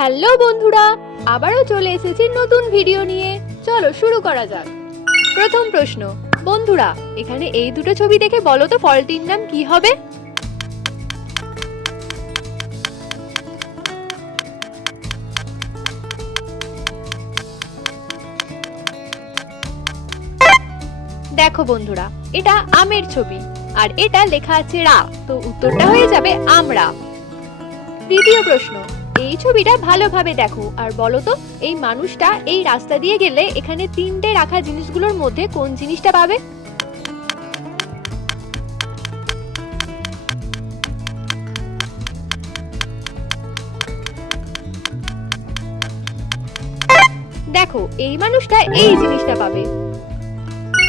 Hello বন্ধুরা, আবারও চলে এসেছি নতুন ভিডিও নিয়ে। চলো শুরু করা যাক। প্রথম প্রশ্ন, বন্ধুরা এখানে এই দুটো ছবি দেখে বলো তো ফলটির নাম কি হবে? দেখো বন্ধুরা, এটা আমের ছবি আর এটা লেখা আছে রা, তো উত্তরটা হয়ে যাবে আমরা। দ্বিতীয় প্রশ্ন, এই ছবিটা ভালোভাবে দেখো আর বলো তো এই মানুষটা এই রাস্তা দিয়ে গেলে এখানে তিনটে রাখা জিনিসগুলোর মধ্যে কোন জিনিসটা পাবে? দেখো এই মানুষটা এই জিনিসটা পাবে।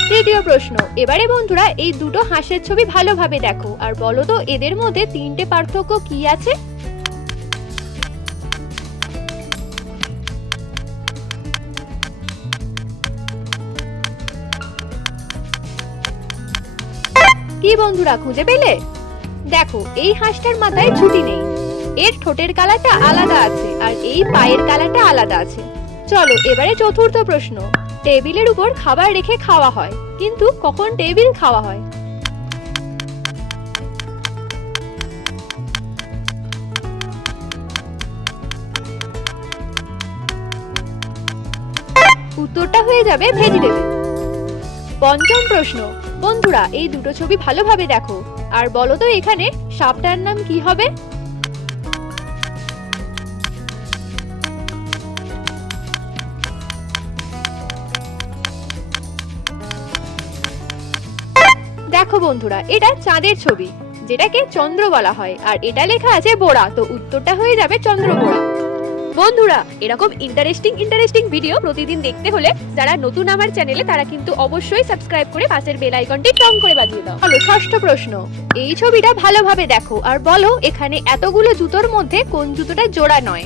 তৃতীয় প্রশ্ন, এবারে বন্ধুরা এই দুটো হাঁসের ছবি ভালোভাবে দেখো আর বলো তো এদের মধ্যে তিনটে পার্থক্য কি আছে? কি বন্ধুরা খুঁজে পেলে? দেখো এই হাঁসটার মাথায় ছুটি নেই, এর ঠোঁটের কালারটা আলাদা আছে আর এই পায়ের কালারটা আলাদা আছে। চলো এবারে চতুর্থ প্রশ্ন, টেবিলের উপর খাবার রেখে খাওয়া হয়, কিন্তু কখন টেবিল খাওয়া হয়? উত্তরটা হয়ে যাবে ভেজিটেবল। পঞ্চম প্রশ্ন, বন্ধুরা এই দুটো ছবি ভালোভাবে দেখো আর বলো তো এখানে সাপটার নাম কি হবে? দেখো বন্ধুরা, এটা চাঁদের ছবি যেটাকে চন্দ্র বলা হয় আর এটা লেখা আছে বোড়া, তো উত্তরটা হয়ে যাবে চন্দ্রবোড়া। বন্ধুরা এরকম ইন্টারেস্টিং ভিডিও প্রতিদিন দেখতে হলে যারা নতুন আমার চ্যানেলে তারা কিন্তু অবশ্যই সাবস্ক্রাইব করে পাশের বেল আইকনটি টং করে বাজিয়ে দাও। চলো ষষ্ঠ প্রশ্ন, এই ছবিটা ভালোভাবে দেখো আর বলো এখানে এতগুলো জুতোর মধ্যে কোন জুতোটা জোড়া নয়?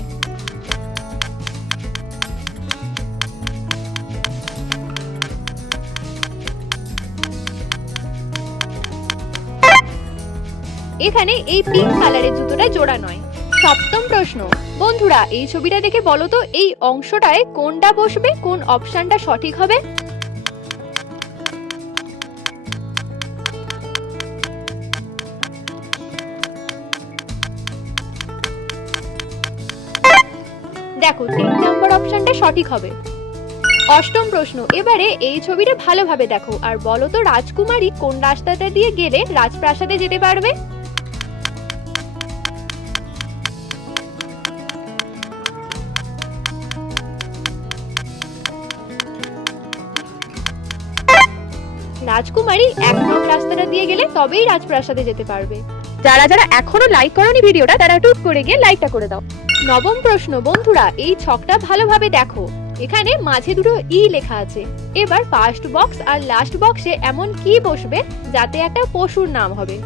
এখানে এই পিঙ্ক কালারের জুতোটা জোড়া নয়। সপ্তম প্রশ্ন, বন্ধুরা এই ছবিটা দেখে বলো তো এই অংশটায় কোনটা বসবে, কোন অপশনটা সঠিক হবে? দেখো 3 নম্বর অপশনটা সঠিক হবে। অষ্টম প্রশ্ন, এবারে এই ছবিটা ভালোভাবে দেখো আর বলো তো রাজকুমারী কোন রাস্তাটা দিয়ে গেলে রাজপ্রাসাদে যেতে পারবে? রাজকুমারী 1 নং রাস্তাটা দিয়ে গেলে তবেই রাজপ্রাসাদে যেতে পারবে। যারা যারা এখনো লাইক করোনি ভিডিওটা তারা টুক করে গিয়ে লাইকটা করে দাও। নবম প্রশ্ন, বন্ধুরা এই ছকটা ভালোভাবে দেখো, এখানে মাঝে দুটো ই লেখা আছে। এবার ফার্স্ট বক্স আর লাস্ট বক্সে এমন কি বসবে যাতে একটা পশুর নাম হবে?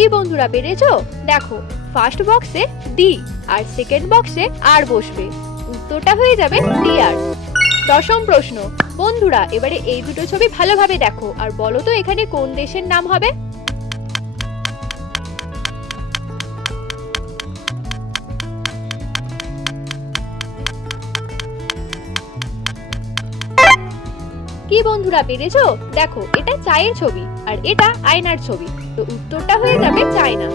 কি বন্ধুরা পেরেছো? দেখো ফার্স্ট বক্সে ডি আর সেকেন্ড বক্সে আর বসবে, উত্তরটা হয়ে যাবে ডিয়ার। দশম প্রশ্ন, বন্ধুরা এবারে এই দুটো ছবি ভালোভাবে দেখো আর বলো তো এখানে কোন দেশের নাম হবে? কি বন্ধুরা পেরেছো? দেখো এটা চায়ের ছবি আর এটা আয়নার ছবি, তো উত্তরটা হয়ে যাবে চায়না।